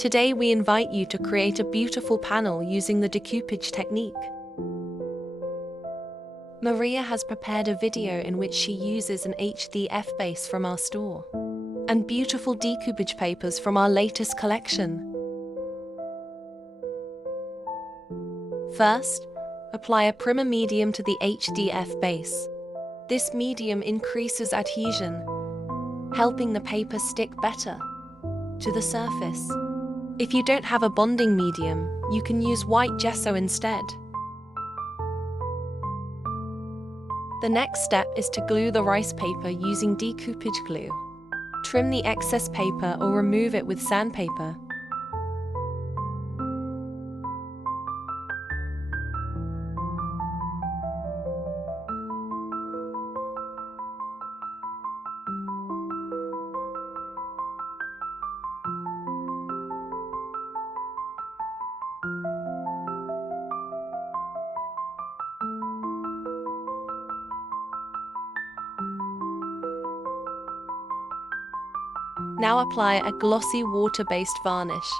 Today we invite you to create a beautiful panel using the decoupage technique. Maria has prepared a video in which she uses an HDF base from our store and beautiful decoupage papers from our latest collection. First, apply a primer medium to the HDF base. This medium increases adhesion, helping the paper stick better to the surface. If you don't have a bonding medium, you can use white gesso instead. The next step is to glue the rice paper using decoupage glue. Trim the excess paper or remove it with sandpaper. Now apply a glossy water-based varnish.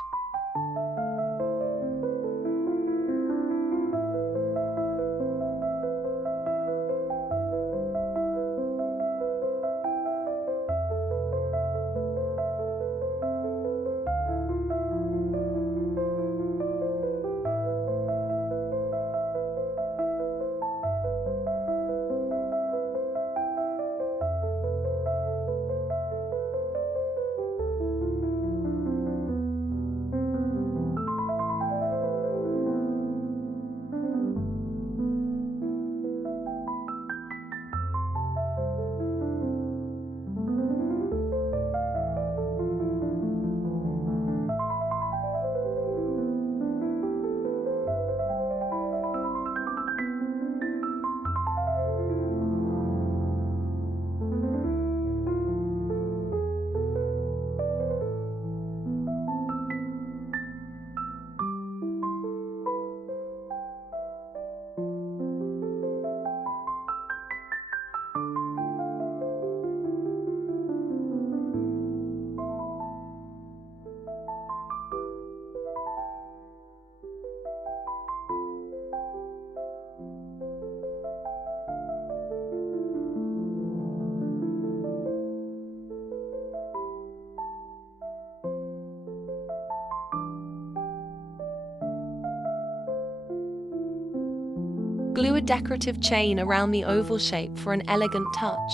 Glue a decorative chain around the oval shape for an elegant touch.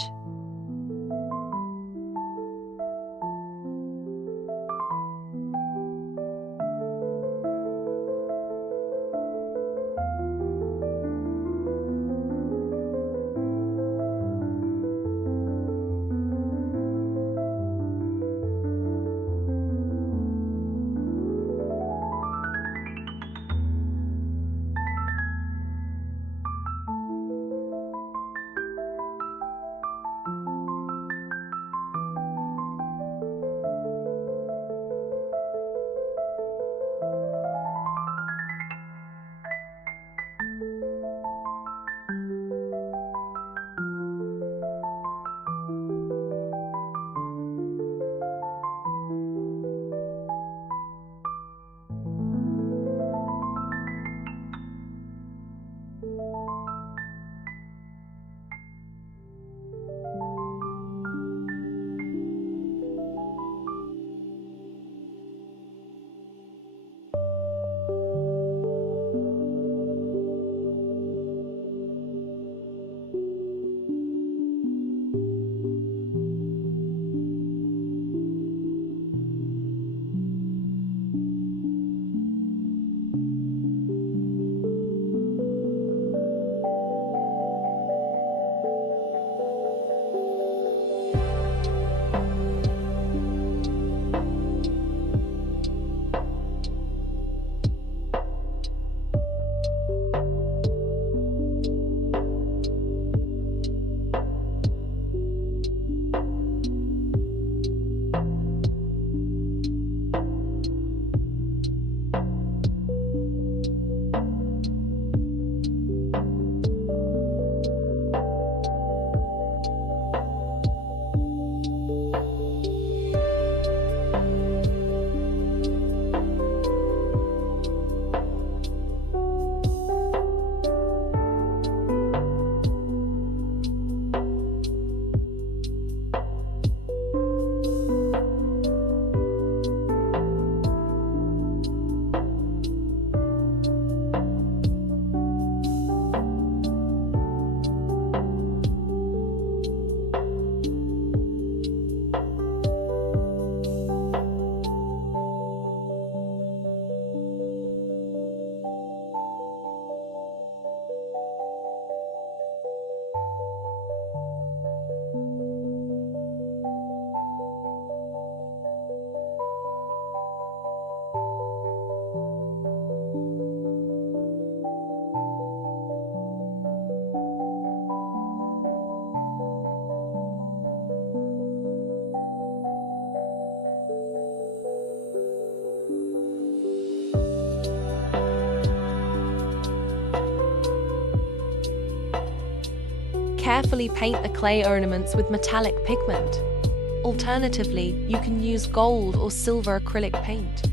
Carefully paint the clay ornaments with metallic pigment. Alternatively, you can use gold or silver acrylic paint.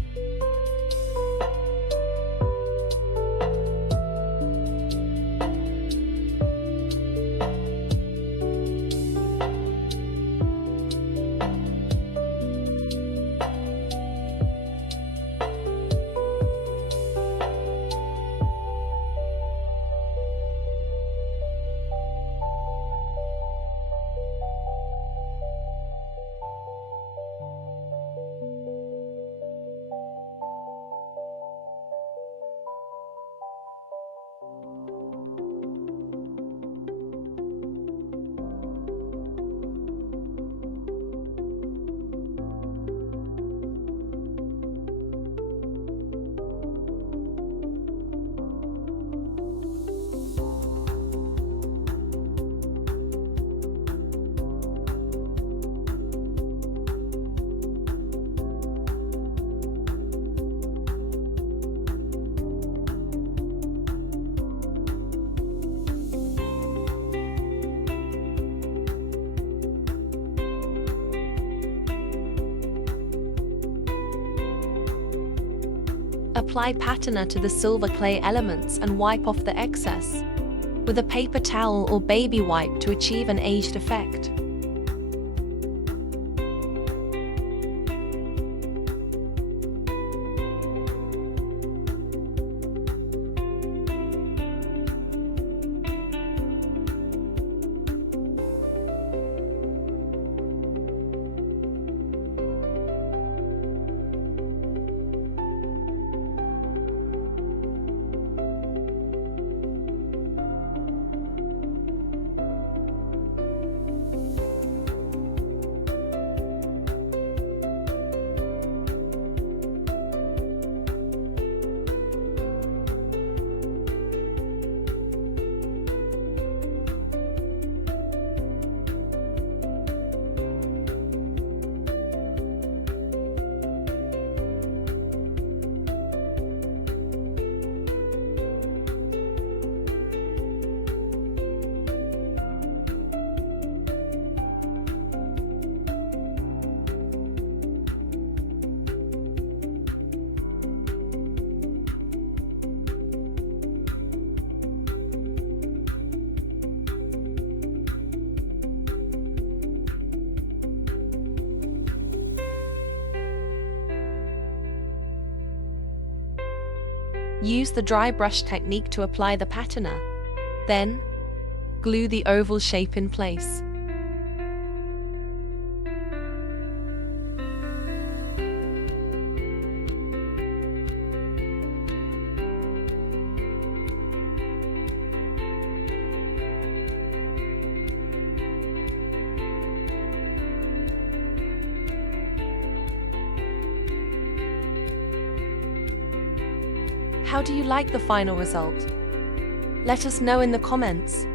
Apply patina to the silver clay elements and wipe off the excess with a paper towel or baby wipe to achieve an aged effect. Use the dry brush technique to apply the patina. Then, glue the oval shape in place. How do you like the final result? Let us know in the comments.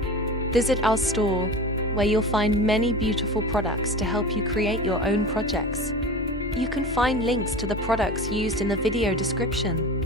Visit our store, where you'll find many beautiful products to help you create your own projects. You can find links to the products used in the video description.